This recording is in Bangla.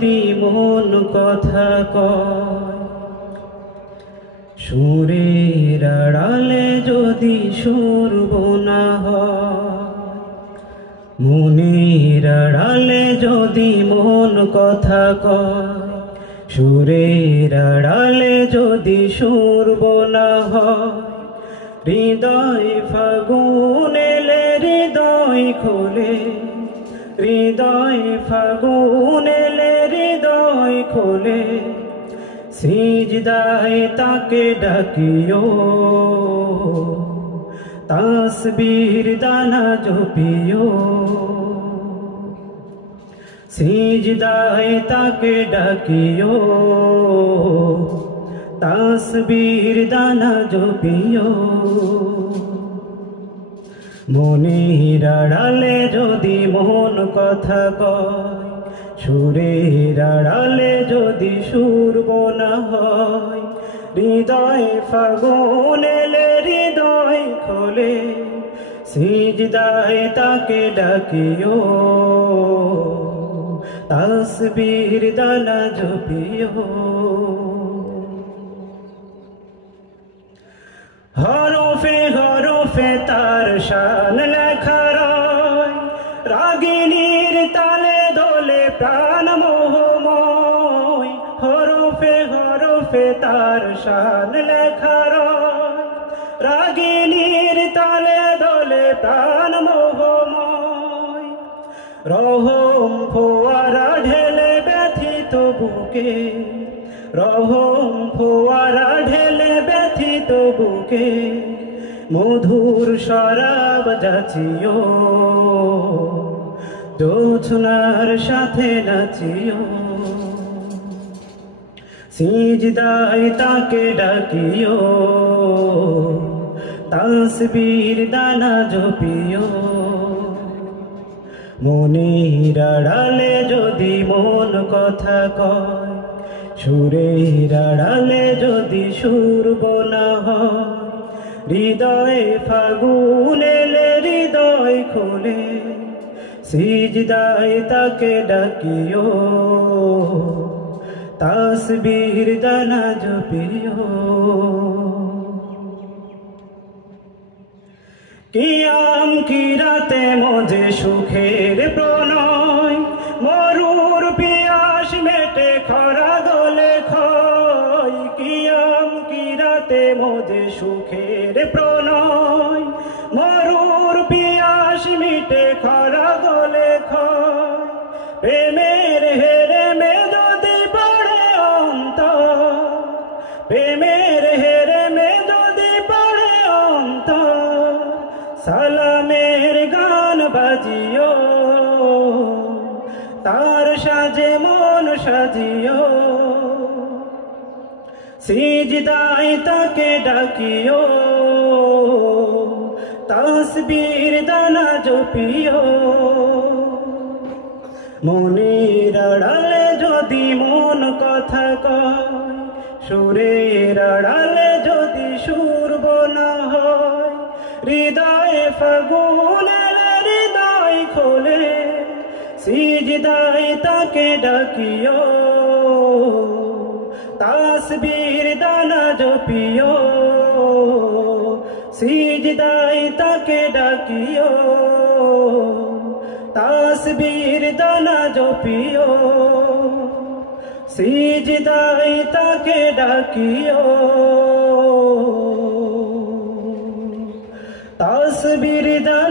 যদি মন কথা কয়, সুরের আড়ালে যদি সুর বোনা হয়, মনের আড়ালে যদি মন কথা কয়, সুরের আড়ালে যদি সুর বোনা হয়, হৃদয় ফাগুন এলে হৃদয় খোলে, হৃদয় ফাগুন এলে হৃদয় খোলে, সিজদায় তাকে ডাকিও, তাসবীর দানা জপিও, সিজদায় তাকে ডাকিও, তাসবীর দানা জপিও। মনের আড়ালে যদি মন কথা কয়, সুরের আড়ালে যদি সুর বোনা হয়, হৃদয় ফাগুন এলে হৃদয় খোলে, সিজদায় তাকে ডাকিও, তাসবীর দানা জপিও। হরফে হরফে তার শান লেখা রয়, রাগিনীর তালে দোলে প্রাণ মোহময়। হরফে হরফে তার শান লেখা রয়, রাগিনীর তালে দোলে প্রাণ মোহময়। রহম ফোয়ারা ঢেলে ব্যথিত বুকে, রহম ফোয়ারা ঢেলে ব্যথিত বুকে, মধুর শরাব যাচিও, জোছনার সাথে নাচিও, সিজদায় তাকে ডাকিও, তাসবীর দানা জপিও। মনের আড়ালে যদি মন কথা কয়, সুরের আড়ালে যদি সুর বোনা হয়, হৃদয়ে ফাগুন এলে হৃদয় খোলে, সিজদায় তাকে ডাকিও, তাসবীর দানা জপিও। কিয়াম কি রাতে মজে সুখের প্রণয়, মরুর পিয়াস মেটে খরা গলে ক্ষয়। কিয়াম কি রাতে মজে সুখের প্রণয়, মরুর পিয়াস মিটে খরা গলে ক্ষয়। প্রেমের হেরে মে যদি পড়ে অন্তর, প্রেমের হেরে মে যদি পড়ে অন্তর, সালামের গান বাজিও, তার সাজে মন সাজিও, সিজদায় তাকে ডাকিও, তাসবীর দানা জপিও। মনের আড়ালে যদি মন কথা কয়, সুরের আড়ালে যদি সুর বোনা হয়, হৃদয়ে ফাগুন এলে হৃদয় খোলে, সিজদায় তাকে ডাকিও, তাসবীর দানা জপিও, সিজদায় তাকে ডাকিও, তাসবীর দানা জপিও, সিজদায় তাকে ডাকিও, তাসবীর দানা